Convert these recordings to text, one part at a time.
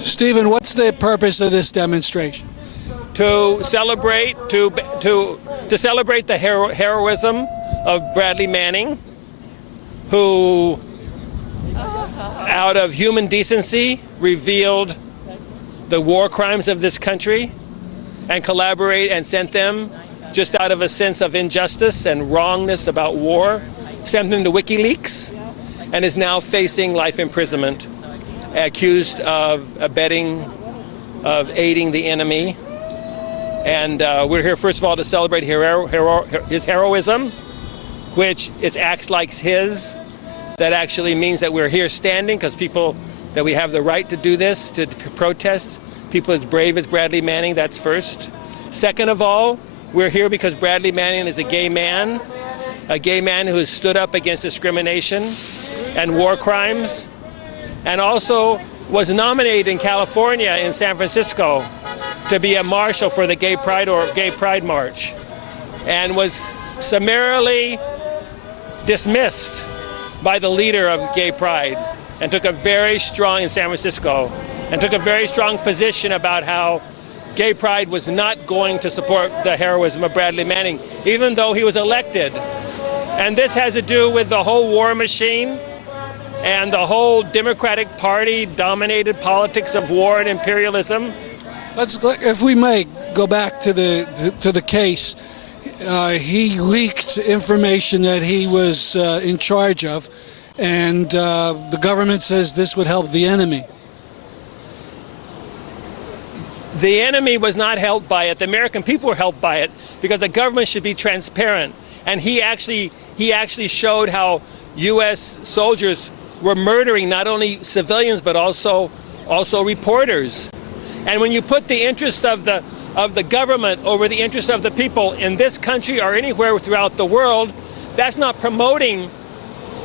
Stephen, what's the purpose of this demonstration? To celebrate the heroism of Bradley Manning, who, out of human decency, revealed the war crimes of this country and sent them just out of a sense of injustice and wrongness about war, sent them to Wikileaks, and is now facing life imprisonment, accused of aiding the enemy. And we're here, first of all, to celebrate his heroism, which is acts like his that actually means that we're here standing because that we have the right to do this, to protest. People as brave as Bradley Manning, that's first. Second of all, we're here because Bradley Manning is a gay man who has stood up against discrimination and war crimes, and also was nominated in California, in San Francisco, to be a marshal for the Gay Pride March, and was summarily dismissed by the leader of Gay Pride, and took a very strong, in San Francisco, and took a very strong position about how Gay Pride was not going to support the heroism of Bradley Manning, even though he was elected. And this has to do with the whole war machine and the whole Democratic Party dominated politics of war and imperialism. Let's, if we may, go back to the case. He leaked information that he was in charge of, and the government says this would help the enemy. The enemy was not helped by it. The American people were helped by it because the government should be transparent. And he actually showed how U.S. soldiers were murdering not only civilians but also reporters. And when you put the interest of the government over the interest of the people in this country or anywhere throughout the world, that's not promoting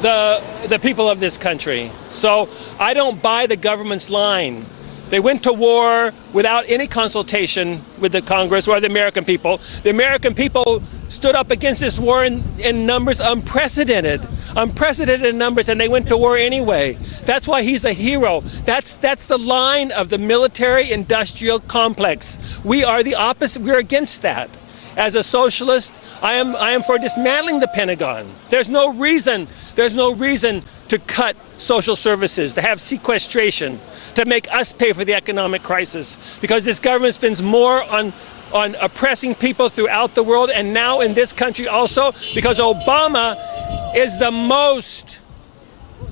the people of this country. So I don't buy the government's line. They went to war without any consultation with the Congress or the American people. The American people stood up against this war in numbers unprecedented numbers, and they went to war anyway. That's why he's a hero. That's the line of the military-industrial complex. We are the opposite. We're against that. As a socialist, I am for dismantling the Pentagon. There's no reason to cut social services, to have sequestration, to make us pay for the economic crisis, because this government spends more on oppressing people throughout the world, and now in this country also, because Obama is the most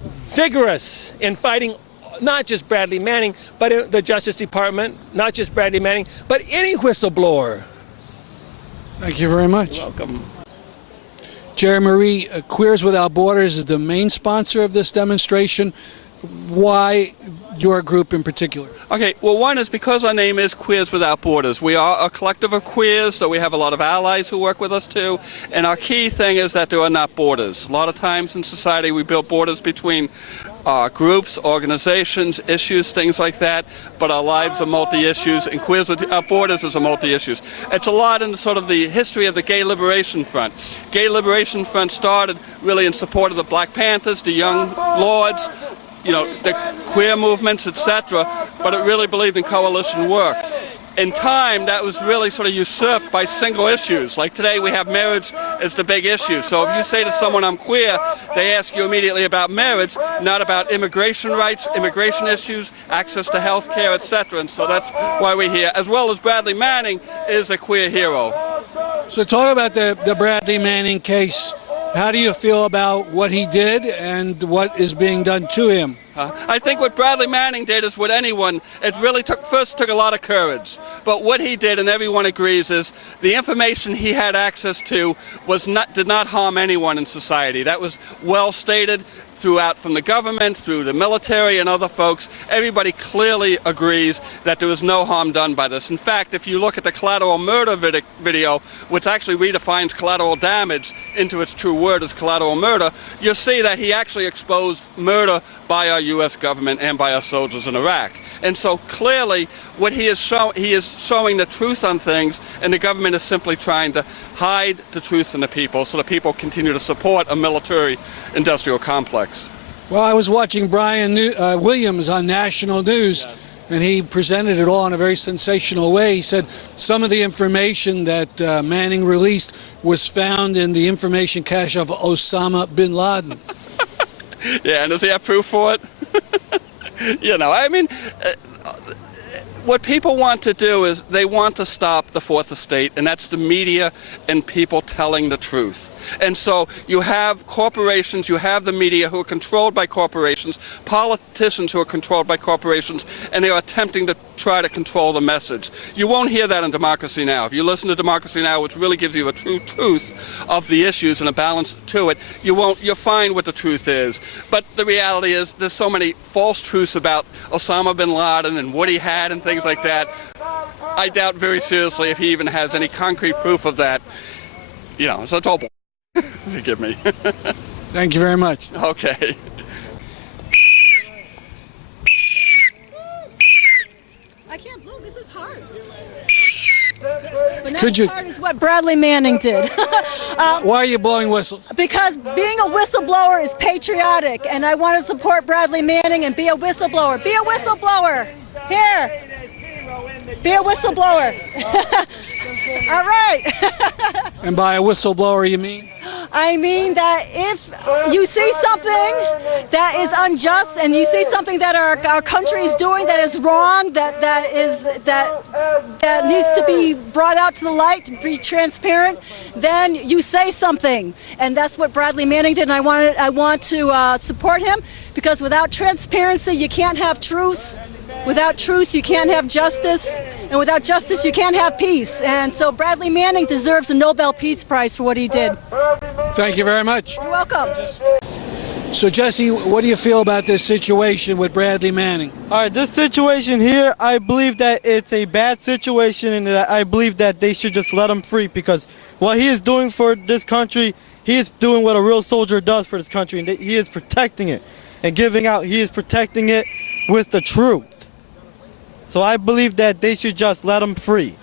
vigorous in fighting not just Bradley Manning, but the Justice Department, not just Bradley Manning, but any whistleblower. Thank you very much. You're welcome. Jerry Marie, Queers Without Borders is the main sponsor of this demonstration. Why your group in particular? Okay, well, one is because our name is Queers Without Borders. We are a collective of queers, so we have a lot of allies who work with us too. And our key thing is that there are not borders. A lot of times in society we build borders between groups, organizations, issues, things like that, but our lives are multi-issues, and Queers Without Borders is a multi-issues. It's a lot in sort of the history of the Gay Liberation Front. Gay Liberation Front started really in support of the Black Panthers, the Young Lords, you know, the queer movements, etc., but it really believed in coalition work. In time, that was really sort of usurped by single issues. Like today, we have marriage as the big issue. So if you say to someone, I'm queer, they ask you immediately about marriage, not about immigration rights, immigration issues, access to health care, etc. And so that's why we're here. As well as Bradley Manning is a queer hero. So talk about the Bradley Manning case. How do you feel about what he did and what is being done to him? I think what Bradley Manning did is what anyone, it really first took a lot of courage. But what he did, and everyone agrees, is the information he had access to did not harm anyone in society. That was well stated throughout, from the government, through the military and other folks. Everybody clearly agrees that there was no harm done by this. In fact, if you look at the collateral murder video, which actually redefines collateral damage into its true word as collateral murder, you'll see that he actually exposed murder by our U.S. government and by our soldiers in Iraq. And so clearly what he is showing the truth on things, and the government is simply trying to hide the truth from the people so the people continue to support a military-industrial complex. Well, I was watching Brian Williams on national news, and he presented it all in a very sensational way. He said some of the information that Manning released was found in the information cache of Osama bin Laden. Yeah, and does he have proof for it? You know, I mean, what people want to do is they want to stop the fourth estate, and that's the media and people telling the truth. And so you have corporations, you have the media who are controlled by corporations, politicians who are controlled by corporations, and they are attempting to try to control the message. You won't hear that in Democracy Now! If you listen to Democracy Now!, which really gives you a true truth of the issues and a balance to it, you'll find what the truth is. But the reality is there's so many false truths about Osama bin Laden and what he had and things like that. I doubt very seriously if he even has any concrete proof of that. You know, so it's all bull. Forgive me. Thank you very much. Okay. I can't believe this is hard. But not Could as you- hard as what Bradley Manning did. Why are you blowing whistles? Because being a whistleblower is patriotic, and I want to support Bradley Manning and be a whistleblower. Be a whistleblower. Here. Be a whistleblower. All right. And by a whistleblower, you mean? I mean that if you see something that is unjust, and you see something that our country is doing that is wrong, that needs to be brought out to the light, to be transparent, then you say something. And that's what Bradley Manning did, and I want to support him, because without transparency, you can't have truth. Without truth, you can't have justice, and without justice, you can't have peace. And so Bradley Manning deserves a Nobel Peace Prize for what he did. Thank you very much. You're welcome. So, Jesse, what do you feel about this situation with Bradley Manning? All right, this situation here, I believe that it's a bad situation, and that I believe that they should just let him free, because what he is doing for this country, he is doing what a real soldier does for this country, and he is protecting it and giving out. He is protecting it with the truth. So I believe that they should just let him free.